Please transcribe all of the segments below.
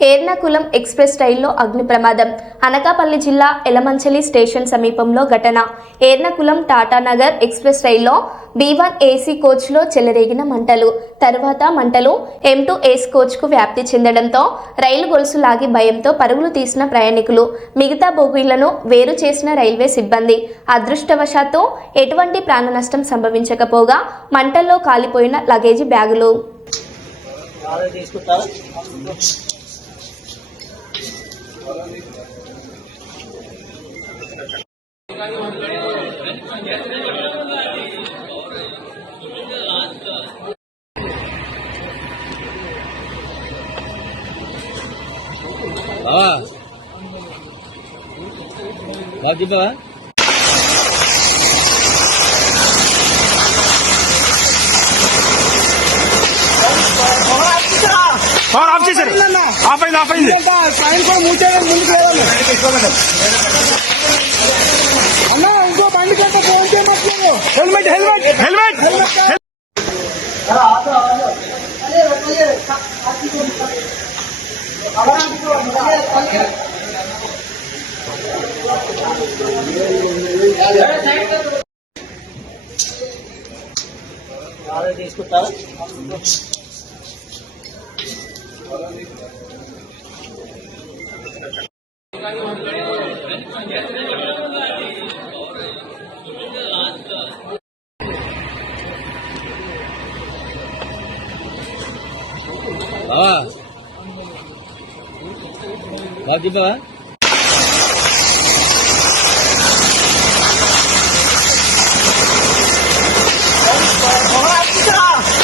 Ernakulam express రైల్లో అగ్ని ప్రమాదం. అనకాపల్లి జిల్లా ఎలమంచిలి స్టేషన్ సమీపంలో ఘటన. ఎర్నాకులం టాటానగర్ ఎక్స్ప్రెస్ రైల్లో B1 AC కోచ్లో చెలరేగిన మంటలు. తర్వాత మంటలు M2 AC కోచ్కు వ్యాప్తి చెందడంతో రైలు గొలుసు లాగి భయంతో పరుగులు తీసిన ప్రయాణికులు, మిగతా బోగీలను వేరు చేసిన రైల్వే సిబ్బంది. అదృష్టవశాత్తు ఎటువంటి ప్రాణ నష్టం సంభవించకపోగా మంటల్లో కాలిపోయిన లగేజీ బ్యాగులు. చెప్పావా ఆఫ్ చేశారు. ఆఫ్ అయింది ట్రైన్ కూడా మూసేయాలి. ముందుకు అన్నా ఇంకో బండి కంటే ఫోన్ చేయమట్లేదు. హెల్మెట్ హెల్మెట్ హెల్మెట్ హెల్మెట్ తీసుకుంటా.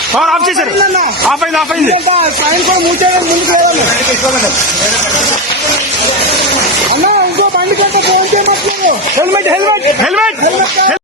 చెప్పావా ఆఫ్ చేశారు. ఆఫ్ అయింది ట్రైన్ కూడా మూసేయాలి. ముందుకు అన్నా ఇంకో బండి కంటే ఫోన్ చేయమట్లేదు. Helmet helmet helmet